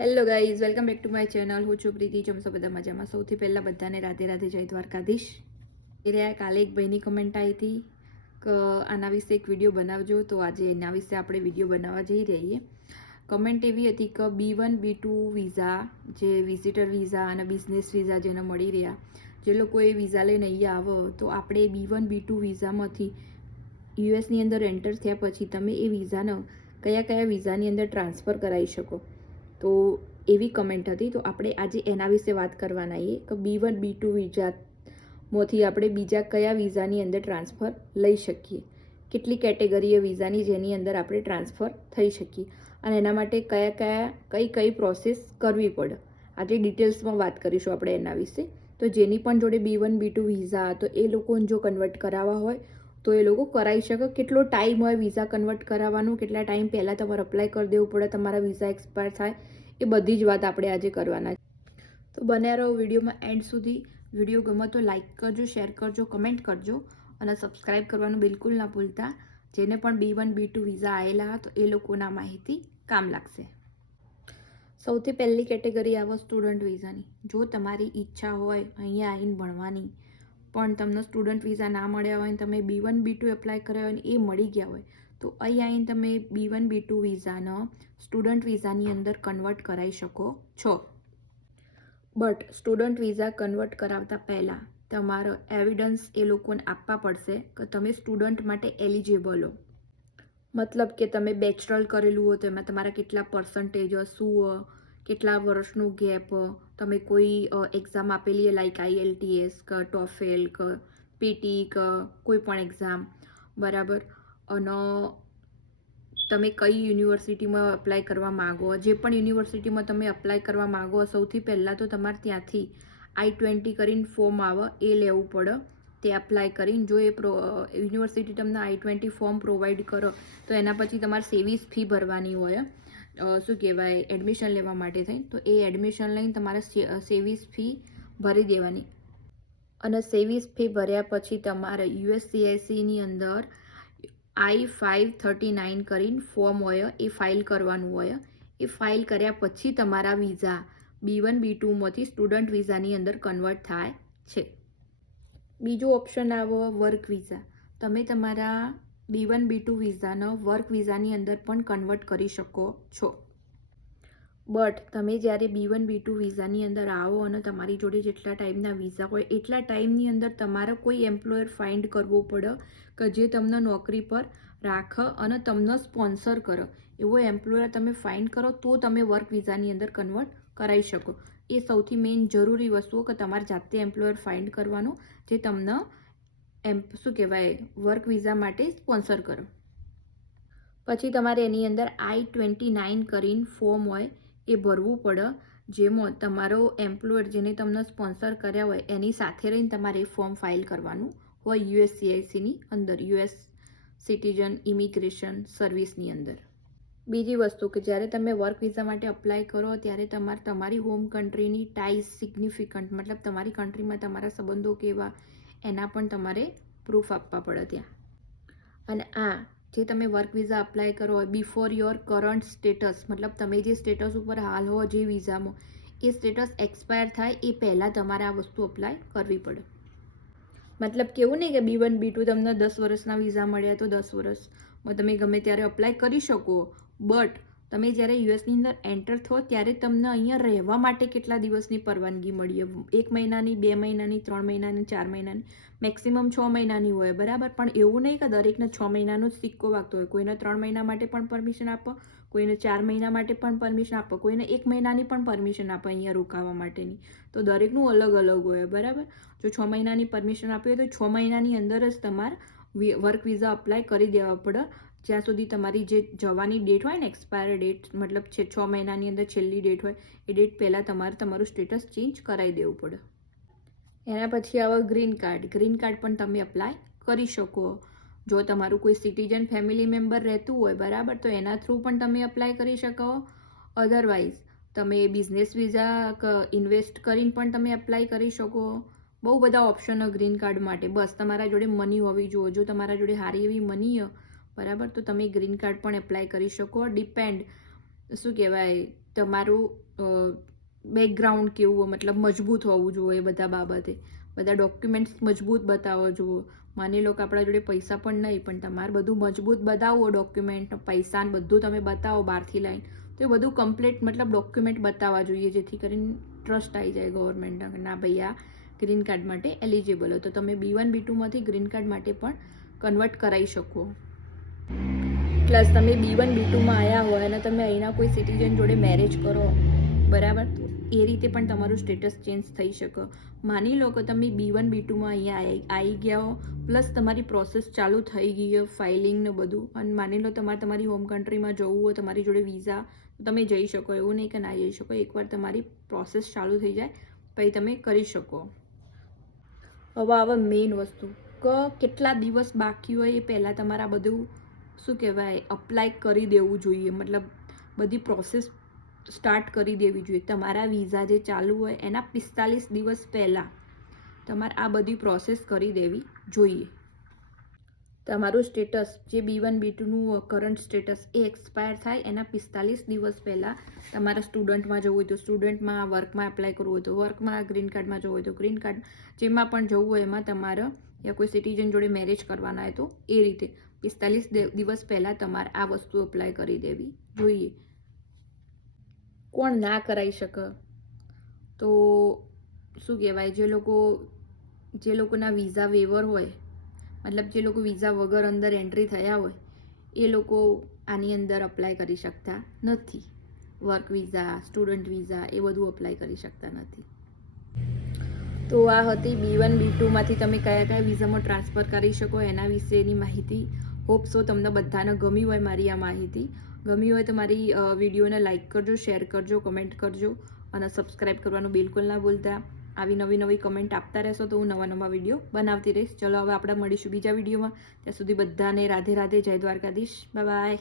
Hello guys welcome back to my channel હું છું પ્રીતિ. જમશો બધા મજામાં સૌથી પહેલાં બધાને રાધે રાધે જય દ્વારકાધીશ. એ રહ્યા, કાલે એક ભાઈની કમેન્ટ આવી હતી કે આના વિશે એક વીડિયો બનાવજો. તો આજે એના વિશે આપણે વીડિયો બનાવવા જઈ રહીએ. કમેન્ટ એવી હતી કે B one B two visa જે વિઝિટર વિઝા અને બિઝનેસ વિઝા જેને મળી રહ્યા. જે લોકો એ વિઝા લઈને અહીંયા આવો, તો આપણે બી વન બી ટુ વિઝામાંથી યુએસની અંદર એન્ટર થયા પછી તમે એ વિઝાનો કયા કયા વિઝાની અંદર ટ્રાન્સફર કરાવી શકો. તો એવી કમેન્ટ હતી. તો આપણે આજે એના વિશે વાત કરવાના છીએ કે બી વન, બી ટુ વિઝામાંથી આપણે બીજા કયા વિઝાની અંદર ટ્રાન્સફર લઈ શકીએ? કેટલી કેટેગરીએ વિઝાની જેની અંદર આપણે ટ્રાન્સફર થઈ શકીએ? અને એના માટે કયા કયા, કઈ કઈ પ્રોસેસ કરવી પડે? આજે ડિટેલ્સમાં વાત કરીશું આપણે એના વિશે. તો જેની પણ જોડે B one, B two visa, તો એ લોકોને જો કન્વર્ટ કરાવવા હોય તો એ લોકો કરાવી શકે. કેટલો ટાઈમ હોય વિઝા કન્વર્ટ કરાવવાનું, કેટલા ટાઈમ પહેલાં તમારે અપ્લાય કરી દેવું પડે, તમારા વિઝા એક્સપાયર થાય, એ બધી જ વાત આપણે આજે કરવાના છે. તો બન્યા રહો વિડીયોમાં એન્ડ સુધી. વીડિયો ગમે તો લાઇક કરજો શેર કરજો કમેન્ટ કરજો અને સબસ્ક્રાઇબ કરવાનું બિલકુલ ના ભૂલતા. જેને પણ B one B two visa આવેલા તો એ લોકોના માહિતી કામ લાગશે. સૌથી પહેલી કેટેગરી આવો સ્ટુડન્ટ વિઝાની જો તમારી ઈચ્છા હોય અહીંયા આવીને ભણવાની પણ તમને સ્ટુડન્ટ વિઝા ના મળ્યા હોય તમે B one B two apply કર્યા હોય અને એ મળી ગયા હોય, તો અહીં આવીને તમે બી વન બી ટુ વિઝાનો સ્ટુડન્ટ વિઝાની અંદર કન્વર્ટ કરાવી શકો છો. બટ સ્ટુડન્ટ વિઝા કન્વર્ટ કરાવતા પહેલાં તમારો એવિડન્સ એ લોકોને આપવા પડશે કે તમે સ્ટુડન્ટ માટે એલિજિબલ હો. મતલબ કે તમે બેચરલ કરેલું હોય તો એમાં તમારા કેટલા પર્સન્ટેજ શું કેટલા વર્ષનું ગેપ, તમે કોઈ એક્ઝામ આપેલી લાઈક આઈએલટીએસ કે ટોફેલ કે પીટી કે કોઈ પણ એક્ઝામ બરાબર? અને તમે કઈ યુનિવર્સિટીમાં અપ્લાય કરવા માગો? જે પણ યુનિવર્સિટીમાં તમે અપ્લાય કરવા માગો, સૌથી પહેલાં તો તમારે ત્યાંથી આઈ ટ્વેન્ટી કરીને ફોર્મ આવે, એ લેવું પડે. તે અપ્લાય કરીને જો એ પ્રો યુનિવર્સિટી તમને આઈ ટ્વેન્ટી ફોર્મ પ્રોવાઈડ કરો, તો એના પછી તમારે સેવિસ ફી ભરવાની હોય. શું કહેવાય એડમિશન લેવા માટે થઈ તો એ એડમિશન લઈને તમારે સેવિસ ફી ભરી દેવાની. અને સેવિસ ફી ભર્યા પછી તમારે યુએસસીઆઈસીની અંદર આઈ ફાઇવ થર્ટી નાઇન કરીને ફોર્મ હોય, એ ફાઇલ કરવાનું હોય. એ ફાઇલ કર્યા પછી તમારા વિઝા બી વન બી ટુમાંથી સ્ટુડન્ટ વિઝાની અંદર કન્વર્ટ થાય છે. બીજો ઓપ્શન આવો વર્ક વિઝા તમે તમારા બી વન, બી ટુ વિઝાનો વર્ક વિઝાની અંદર પણ કન્વર્ટ કરી શકો છો. બટ તમે જ્યારે બી વન, બી ટુ વિઝાની અંદર આવો અને તમારી જોડે જેટલા ટાઈમના વિઝા હોય, એટલા ટાઈમની અંદર તમારે કોઈ એમ્પ્લોયર ફાઇન્ડ કરવો પડે કે જે તમને નોકરી પર રાખે અને તમને સ્પોન્સર કરે. એવો એમ્પ્લોયર તમે ફાઇન્ડ કરો તો તમે વર્ક વિઝાની અંદર કન્વર્ટ કરાવી શકો. એ સૌથી મેઇન જરૂરી વસ્તુઓ કે તમારે જાતે એમ્પ્લોયર ફાઇન્ડ કરવાનું જે તમને એમ શું કહેવાય વર્ક વિઝા માટે સ્પોન્સર કરો. પછી તમારે એની અંદર આઈ ટ્વેન્ટી નાઇન કરીને ફોર્મ હોય, એ ભરવું પડે. જેમાં તમારો એમ્પ્લોયર જેને તમને સ્પોન્સર કર્યા હોય, એની સાથે રહીને તમારે ફોર્મ ફાઇલ કરવાનું હોય યુએસસીઆઈસીની અંદર યુએસ સિટીઝન ઇમિગ્રેશન સર્વિસની અંદર. બીજી વસ્તુ કે જ્યારે તમે વર્ક વિઝા માટે અપ્લાય કરો, ત્યારે તમારે, તમારી હોમ કન્ટ્રીની ટાઈઝ સિગ્નિફિકન્ટ મતલબ તમારી કન્ટ્રીમાં તમારા સંબંધો કેવા એના પણ તમારે પ્રૂફ આપવા પડે ત્યાં. અને આ જે તમે વર્ક વિઝા અપ્લાય કરો હોય બિફોર યોર કરંટ સ્ટેટસ મતલબ તમે જે સ્ટેટસ ઉપર હાલ હો, જે વિઝામાં એ સ્ટેટસ એક્સપાયર થાય એ પહેલાં તમારે આ વસ્તુ અપ્લાય કરવી પડે. મતલબ કેવું નહીં કે બી વન બી ટુ તમને દસ વર્ષના વિઝા મળ્યા તો દસ વર્ષમાં તમે ગમે ત્યારે અપ્લાય કરી શકો બટ તમે જ્યારે યુએસની અંદર એન્ટર થો, ત્યારે તમને અહીંયા રહેવા માટે કેટલા દિવસની પરવાનગી મળી? એક મહિનાની, બે મહિનાની, ત્રણ મહિનાની, ચાર મહિનાની? મેક્સિમમ છ મહિનાની હોય, બરાબર? પણ એવું નહીં કે દરેકને છ મહિનાનો જ સિક્કો વાગતો હોય. કોઈને ત્રણ મહિના માટે પણ પરમિશન આપો, કોઈને ચાર મહિના માટે પણ પરમિશન આપો, કોઈને એક મહિનાની પણ પરમિશન આપો અહીંયા રોકાવા માટેની. તો દરેકનું અલગ અલગ હોય, બરાબર? જો છ મહિનાની પરમિશન આપી હોય તો છ મહિનાની અંદર જ તમારે વર્ક વિઝા અપ્લાય કરી દેવા પડે. જ્યાં સુધી તમારી જે જવાની ડેટ હોય ને એક્સપાયર ડેટ મતલબ છે છ મહિનાની અંદર છેલ્લી ડેટ હોય, એ ડેટ પહેલાં તમારે તમારું સ્ટેટસ ચેન્જ કરાવી દેવું પડે. એના પછી આવે ગ્રીન કાર્ડ ગ્રીન કાર્ડ પણ તમે અપ્લાય કરી શકો. જો તમારું કોઈ સિટીઝન ફેમિલી મેમ્બર રહેતું હોય, બરાબર, તો એના થ્રુ પણ તમે અપ્લાય કરી શકો. અધરવાઇઝ તમે બિઝનેસ વિઝા ઇન્વેસ્ટ કરીને પણ તમે અપ્લાય કરી શકો. બહુ બધા ઓપ્શનો ગ્રીન કાર્ડ માટે. બસ, તમારા જોડે મની હોવી જોઈએ. જો તમારા જોડે સારી એવી મની બરાબર? તો તમે ગ્રીન કાર્ડ પણ એપ્લાય કરી શકો. ડિપેન્ડ શું કહેવાય, તમારું બેકગ્રાઉન્ડ કેવું મતલબ મજબૂત હોવું જોઈએ બધા બાબતે. બધા ડોક્યુમેન્ટ્સ મજબૂત બતાવો જુઓ. માની લો કે આપણા જોડે પૈસા પણ નહીં, પણ તમારે બધું મજબૂત બતાવો ડોક્યુમેન્ટ પૈસા બધું તમે બતાવો બહારથી લાઈન. તો એ બધું કમ્પ્લીટ મતલબ ડોક્યુમેન્ટ બતાવવા જોઈએ, જેથી કરીને ટ્રસ્ટ આવી જાય ગવર્મેન્ટના ના ભાઈ, આ ગ્રીન કાર્ડ માટે એલિજિબલ હોય. તો તમે બી વન બી ટુમાંથી ગ્રીન કાર્ડ માટે પણ કન્વર્ટ કરાવી શકો. પ્લસ તમે બી વન, બી ટુમાં આવ્યા હોય અને તમે અહીંના કોઈ સિટીઝન જોડે મેરેજ કરો, બરાબર? એ રીતે પણ તમારું સ્ટેટસ ચેન્જ થઈ શકે. માની લો કે તમે બી વન, બી ટુમાં અહીંયા આવી આવી ગયા હો, પ્લસ તમારી પ્રોસેસ ચાલુ થઈ ગઈ હોય ફાઇલિંગ ને બધું. અને માની લો તમારે તમારી હોમ કન્ટ્રીમાં જવું હોય, તમારી જોડે વિઝા તમે જઈ શકો, એવું નહીં કે ના જઈ શકો. એકવાર તમારી પ્રોસેસ ચાલુ થઈ જાય, પછી તમે કરી શકો. હવે હવે મેઇન વસ્તુ. કે કેટલા દિવસ બાકી હોય એ પહેલાં તમારા બધું શું કહેવાય અપ્લાય કરી દેવું જોઈએ. મતલબ બધી પ્રોસેસ સ્ટાર્ટ કરી દેવી જોઈએ. તમારા વિઝા જે ચાલુ હોય, એના પિસ્તાલીસ દિવસ પહેલાં તમારે આ બધી પ્રોસેસ કરી દેવી જોઈએ. તમારું સ્ટેટસ જે બી વન બી ટુનું કરંટ સ્ટેટસ એ એક્સપાયર થાય, એના પિસ્તાલીસ દિવસ પહેલાં તમારા સ્ટુડન્ટમાં જવું હોય તો સ્ટુડન્ટમાં વર્કમાં એપ્લાય કરવું હોય તો વર્કમાં ગ્રીન કાર્ડમાં જવું હોય તો ગ્રીન કાર્ડ જેમાં પણ જવું હોય એમાં તમારે, યા કોઈ સિટીઝન જોડે મેરેજ કરવાના હોય તો એ રીતે. પિસ્તાલીસ દિવસ પહેલાં તમારે આ વસ્તુ અપ્લાય કરી દેવી જોઈએ. કોણ ના કરાવી શકે? તો શું કહેવાય? જે લોકો, જે લોકોના વિઝા વેવર હોય, મતલબ જે લોકો વિઝા વગર અંદર એન્ટ્રી થયા હોય, એ લોકો આની અંદર અપ્લાય કરી શકતા નથી. વર્ક વિઝા સ્ટુડન્ટ વિઝા એ બધું અપ્લાય કરી શકતા નથી. તો આ હતી બી વન, બી ટુમાંથી તમે કયા કયા વિઝામાં ટ્રાન્સફર કરી શકો એના વિશેની માહિતી. હોપ સો તમને બધાને ગમી હોય મારી આ માહિતી. ગમી હોય તો મારી વિડીયોને લાઇક કરજો શેર કરજો કમેન્ટ કરજો અને સબસ્ક્રાઈબ કરવાનું બિલકુલ ના ભૂલતા. આવી નવી નવી કમેન્ટ આપતા રહેશો તો હું નવા નવા વીડિયો બનાવતી રહીશ. ચલો હવે આપણે મળીશું બીજા વિડીયોમાં. ત્યાં સુધી બધાને રાધે રાધે, જય દ્વારકાધીશ. બાય